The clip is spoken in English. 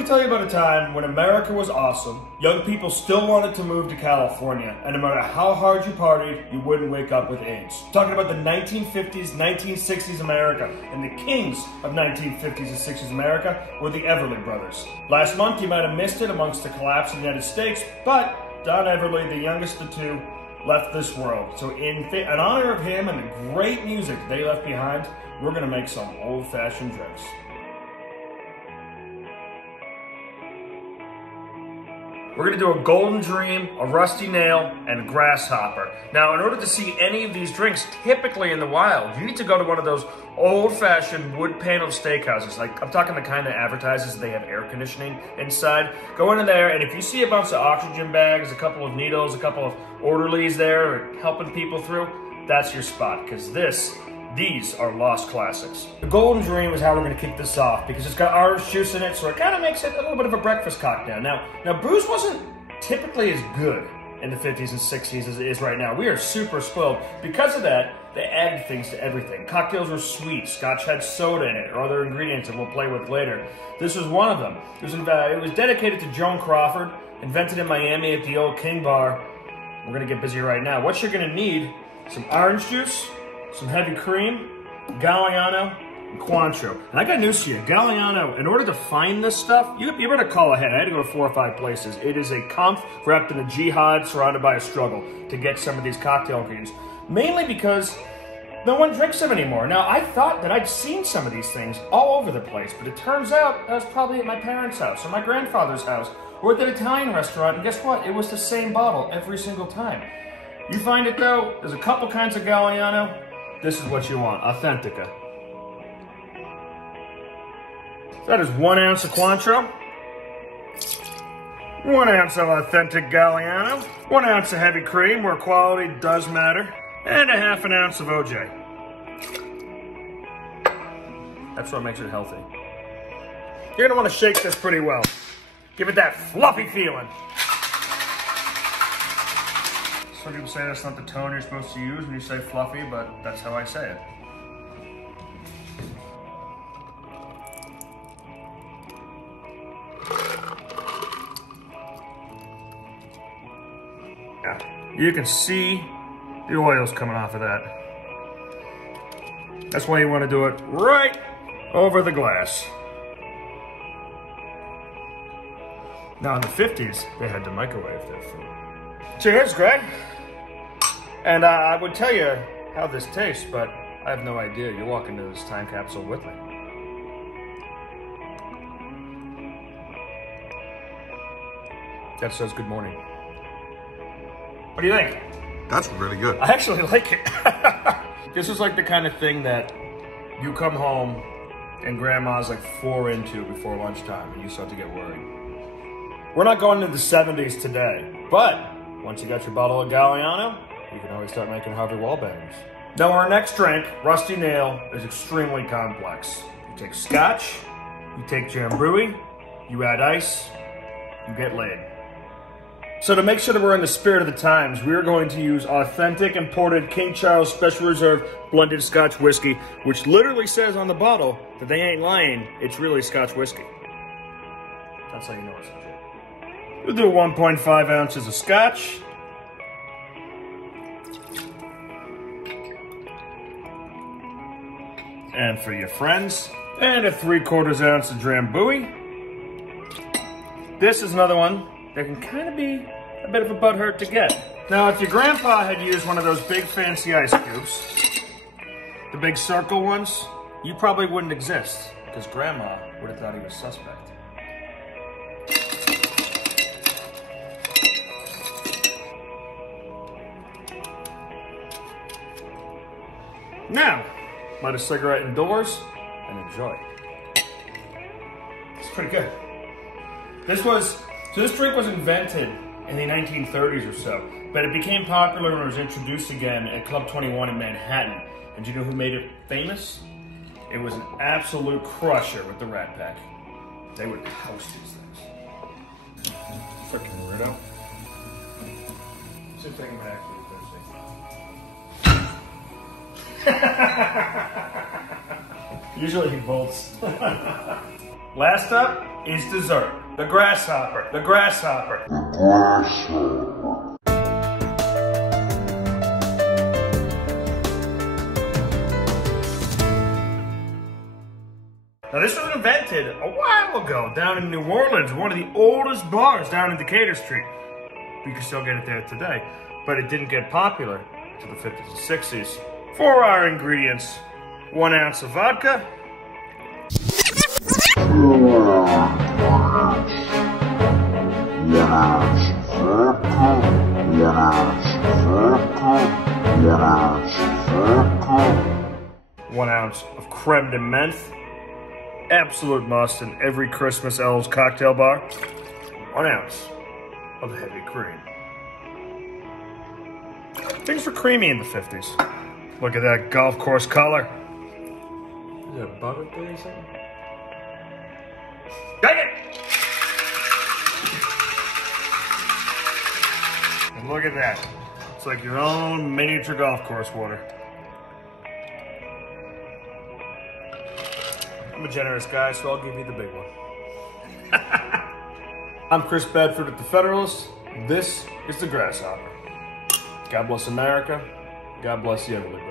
me tell you about a time when America was awesome, young people still wanted to move to California, and no matter how hard you partied, you wouldn't wake up with AIDS. I'm talking about the 1950s, 1960s America, and the kings of 1950s and 60s America were the Everly brothers. Last month, you might have missed it amongst the collapse of the United States, but Don Everly, the youngest of the two, left this world. So in honor of him and the great music they left behind, we're gonna make some old-fashioned drinks. We're gonna do a Golden Dream, a Rusty Nail, and a Grasshopper. Now, in order to see any of these drinks, typically in the wild, you need to go to one of those old-fashioned wood-paneled steakhouses. Like, I'm talking the kind that advertises they have air conditioning inside. Go into there, and if you see a bunch of oxygen bags, a couple of needles, a couple of orderlies there helping people through, that's your spot, because these are lost classics. The Golden Dream is how we're gonna kick this off because it's got orange juice in it, so it kind of makes it a little bit of a breakfast cocktail. Now booze wasn't typically as good in the 50s and 60s as it is right now. We are super spoiled. Because of that, they added things to everything. Cocktails were sweet. Scotch had soda in it or other ingredients that we'll play with later. This was one of them. It was dedicated to Joan Crawford, invented in Miami at the old King Bar. We're gonna get busy right now. What you're gonna need, some orange juice, some heavy cream, Galliano, and Cointreau. And I got news for you. Galliano, in order to find this stuff, you better call ahead. I had to go to 4 or 5 places. It is a conf wrapped in a jihad surrounded by a struggle to get some of these cocktail ingredients. Mainly because no one drinks them anymore. Now, I thought that I'd seen some of these things all over the place, but it turns out I was probably at my parents' house or my grandfather's house or at the Italian restaurant, and guess what? It was the same bottle every single time. You find it though, there's a couple kinds of Galliano. This is what you want, Authentica. So that is 1 ounce of Cointreau, 1 ounce of authentic Galliano, 1 ounce of heavy cream where quality does matter, and a ½ ounce of OJ. That's what makes it healthy. You're gonna wanna shake this pretty well. Give it that fluffy feeling. Some people say that's not the tone you're supposed to use when you say fluffy, but that's how I say it. Yeah, you can see the oils coming off of that. That's why you want to do it right over the glass. Now in the 50s, they had to microwave their food. Cheers, Greg. And I would tell you how this tastes, but I have no idea. You're walking into this time capsule with me. That says good morning. What do you think? That's really good. I actually like it. This is like the kind of thing that you come home and grandma's like 4 into before lunchtime and you start to get worried. We're not going into the 70s today, but once you got your bottle of Galliano, you can always start making Harvey Wallbangers. Now our next drink, Rusty Nail, is extremely complex. You take Scotch, you take Drambui, you add ice, you get laid. So to make sure that we're in the spirit of the times, we are going to use authentic imported King Charles Special Reserve blended Scotch whiskey, which literally says on the bottle that they ain't lying, it's really Scotch whiskey. That's how you know it's legit. We'll do 1.5 ounces of Scotch. And for your friends, and a 3/4 ounce of Drambui. This is another one that can kind of be a bit of a butthurt to get. Now, if your grandpa had used one of those big fancy ice cubes, the big circle ones, you probably wouldn't exist because grandma would have thought he was suspect. Now, light a cigarette indoors and enjoy. It's pretty good. This drink was invented in the 1930s or so, but it became popular when it was introduced again at Club 21 in Manhattan. And do you know who made it famous? It was an absolute crusher with the Rat Pack. They would house these things. Freaking weirdo. See if they can actually Usually he bolts. Last up, is dessert. The Grasshopper, the Grasshopper. Now this was invented a while ago down in New Orleans, one of the oldest bars down in Decatur Street. You can still get it there today, but it didn't get popular until the 50s and 60s. For our ingredients, 1 ounce of vodka, 1 ounce of creme de menthe, absolute must in every Christmas elves cocktail bar, 1 ounce of heavy cream. Things were creamy in the 50s. Look at that golf course color. Is that butter thing or something? Dang it! And look at that. It's like your own miniature golf course water. I'm a generous guy, so I'll give you the big one. I'm Chris Bedford at the Federalist. This is the Grasshopper. God bless America. God bless you, everybody.